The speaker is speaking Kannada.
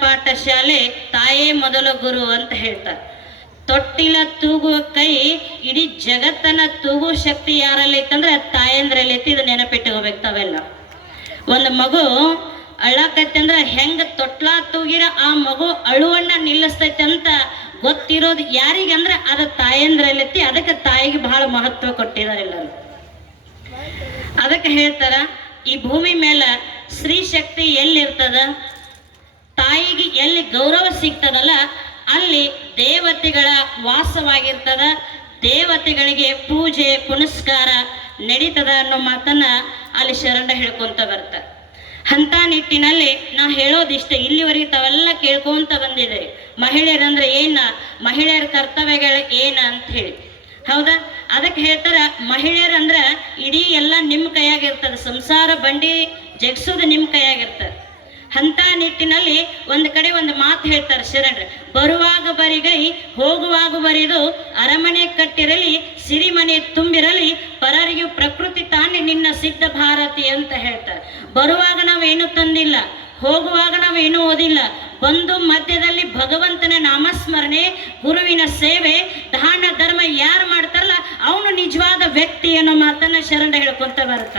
ಪಾಠ ಶಾಲೆ ತಾಯೇ ಮೊದಲ ಗುರು ಅಂತ ಹೇಳ್ತಾರೆ. ತೊಟ್ಟಿಲ ತೂಗುವ ಕೈ ಇಡೀ ಜಗತ್ತನ್ನ ತೂಗುವ ಶಕ್ತಿ ಯಾರಲ್ಲಿ ಐತಂದ್ರೆ ತಾಯಂದ್ರಲ್ಲಿ ಐತಿ. ಇದು ನೆನಪಿಟ್ಟುಕೋಬೇಕು ತಾವೆಲ್ಲ. ಒಂದು ಮಗು ಅಳ್ಳಾಕೈತೆ ಅಂದ್ರೆ ಹೆಂಗ ತೊಟ್ಲ ತೂಗಿರ ಆ ಮಗು ಅಳುವನ್ನ ನಿಲ್ಲಿಸ್ತೈತೆ ಅಂತ ಗೊತ್ತಿರೋದು ಯಾರಿಗಂದ್ರೆ ಅದು ತಾಯಂದ್ರಲ್ಲಿ ಐತಿ. ಅದಕ್ಕೆ ತಾಯಿಗೆ ಬಹಳ ಮಹತ್ವ ಕೊಟ್ಟಿದ್ದಾರೆ ಎಲ್ಲರೂ. ಅದಕ್ಕೆ ಹೇಳ್ತಾರ, ಈ ಭೂಮಿ ಮೇಲೆ ಸ್ತ್ರೀ ಶಕ್ತಿ ಎಲ್ಲಿರ್ತದ, ತಾಯಿಗೆ ಎಲ್ಲಿ ಗೌರವ ಸಿಗ್ತದಲ್ಲ ಅಲ್ಲಿ ದೇವತೆಗಳ ವಾಸವಾಗಿರ್ತದ, ದೇವತೆಗಳಿಗೆ ಪೂಜೆ ಪುನಸ್ಕಾರ ನಡೀತದ ಅನ್ನೋ ಮಾತನ್ನ ಅಲ್ಲಿ ಶರಣ ಹೇಳ್ಕೊಂತ ಬರ್ತಾರೆ. ಅಂತ ನಿಟ್ಟಿನಲ್ಲಿ ನಾ ಹೇಳೋದಿಷ್ಟ, ಇಲ್ಲಿವರೆಗೆ ತಾವೆಲ್ಲ ಕೇಳ್ಕೊಂತ ಬಂದಿದೆ ಮಹಿಳೆಯರಂದ್ರೆ ಏನ, ಮಹಿಳೆಯರ ಕರ್ತವ್ಯಗಳು ಏನ ಅಂತ ಹೇಳಿ. ಹೌದಾ? ಅದಕ್ಕೆ ಹೇಳ್ತಾರ, ಮಹಿಳೆಯರಂದ್ರ ಇಡೀ ಎಲ್ಲ ನಿಮ್ಮ ಕೈಯಾಗಿರ್ತದೆ, ಸಂಸಾರ ಬಂಡಿ ಜಗ್ಸೋದು ನಿಮ್ಮ ಕೈಯಾಗಿರ್ತದೆ. ಅಂತ ನಿಟ್ಟಿನಲ್ಲಿ ಒಂದು ಕಡೆ ಒಂದು ಮಾತು ಹೇಳ್ತಾರೆ ಶರಣರು, ಬರುವಾಗ ಬರಿಗೈ ಹೋಗುವಾಗ ಬರಿದು ಅರಮನೆ ಕಟ್ಟಿರಲಿ ಸಿರಿಮನೆ ತುಂಬಿರಲಿ ಪರರಿಗೂ ಪ್ರಕೃತಿ ತಾನೇ ನಿನ್ನ ಸಿದ್ಧ ಭಾರತಿ ಅಂತ ಹೇಳ್ತಾರೆ. ಬರುವಾಗ ನಾವೇನು ತಂದಿಲ್ಲ, ಹೋಗುವಾಗ ನಾವೇನು ಓದಿಲ್ಲ, ಬಂದು ಮಧ್ಯದಲ್ಲಿ ಭಗವಂತನ ನಾಮಸ್ಮರಣೆ, ಗುರುವಿನ ಸೇವೆ, ದಾನ ಧರ್ಮ ಯಾರು ಮಾಡ್ತಾರಲ್ಲ ಅವನು ನಿಜವಾದ ವ್ಯಕ್ತಿ ಅನ್ನೋ ಮಾತನ್ನ ಶರಣ ಹೇಳ್ಕೊಂತ ಬರ್ತಾರೆ.